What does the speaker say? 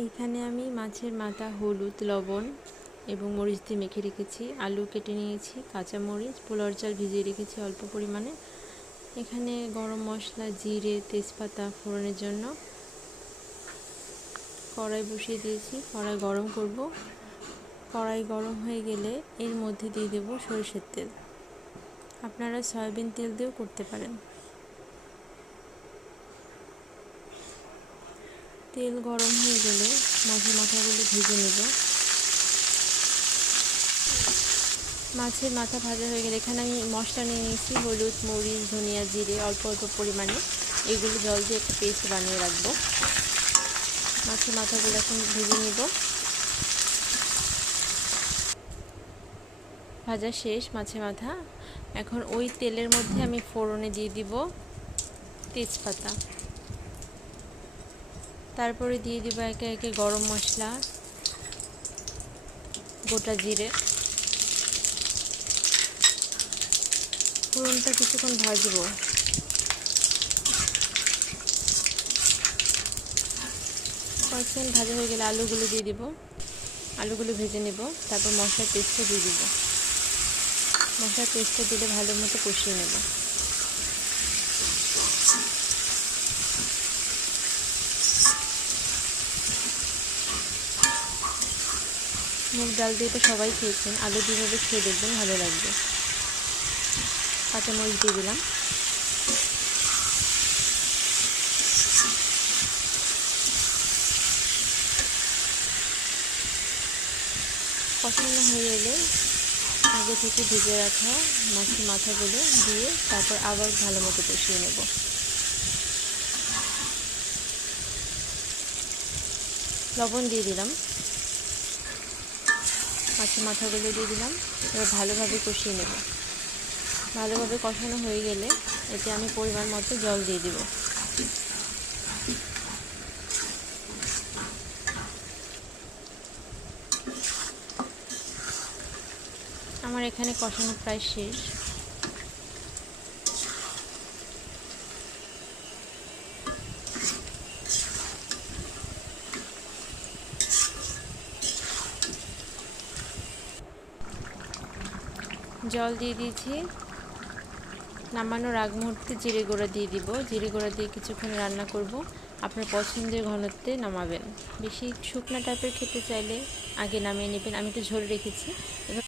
এখানে আমি মাছের মাথা, হলুদ, লবণ এবং মরিচ দিয়ে মেখে রেখেছি। আলু কেটে নিয়েছি, কাঁচা মরিচ পোলার চাল ভিজিয়ে রেখেছি অল্প পরিমাণে। এখানে গরম মশলা, জিরে, তেজপাতা ফোড়নের জন্য কড়াই বসিয়ে দিয়েছি। কড়াই গরম করব। কড়াই গরম হয়ে গেলে এর মধ্যে দিয়ে দেব সরিষার তেল। আপনারা সয়াবিন তেল দিয়েও করতে পারেন। তেল গরম হয়ে গেলে মাছের মাথাগুলো ভেজে নেব। মাছের মাথা ভাজা হয়ে গেলে এখানে আমি মশলা নিয়ে নিয়েছি, হলুদ, মরিচ, ধনিয়া, জিরে, অল্প অল্প পরিমাণে। এগুলো জল দিয়ে একটা পেস্ট বানিয়ে রাখব। মাছের মাথাগুলো এখন ভেজে নেব। ভাজা শেষ, মাছের মাথা। এখন ওই তেলের মধ্যে আমি ফোড়নে দিয়ে দিব তেজপাতা। তারপরে দিয়ে দিব একে একে গরম মশলা, গোটা জিরে। ফোড়নটা কিছুক্ষণ ভাজবো। কয়েক সেকেন্ড ভাজা হয়ে গেলে আলুগুলো দিয়ে দিব। আলুগুলো ভেজে নেব, তারপর মশলার পেস্টটা দিয়ে দিব। মশলার পেস্টটা দিলে ভালো মতো কষিয়ে নেব। মুগ ডাল দিয়ে তো সবাই খেয়েছেন। আলু দিয়ে খেয়ে দেখবেন, ভালো লাগবে। কাঁচামরিচ দিয়ে দিলাম। পছন্দ হয়ে এলে আগে থেকে ভিজে রাখা মাছের মাথাগুলো দিয়ে তারপর আবার ভালো মতো কষিয়ে নেব। লবণ দিয়ে দিলাম। মাছের মাথাগুলো দিয়ে দিলাম, এবার ভালোভাবে কষিয়ে নেব। ভালোভাবে কষানো হয়ে গেলে এতে আমি পরিমাণ মতো জল দিয়ে দিব। আমার এখানে কষানো প্রায় শেষ। জল দিয়ে দিয়েছি। নামানোর আগ মুহূর্তে জিরে গুঁড়া দিয়ে দিব। জিরে গুঁড়া দিয়ে কিছুক্ষণ রান্না করব। আপনার পছন্দের ঘনত্বে নামাবেন। বেশি শুকনা টাইপের খেতে চাইলে আগে নামিয়ে নেবেন। আমি তো ঝোল রেখেছি। এবার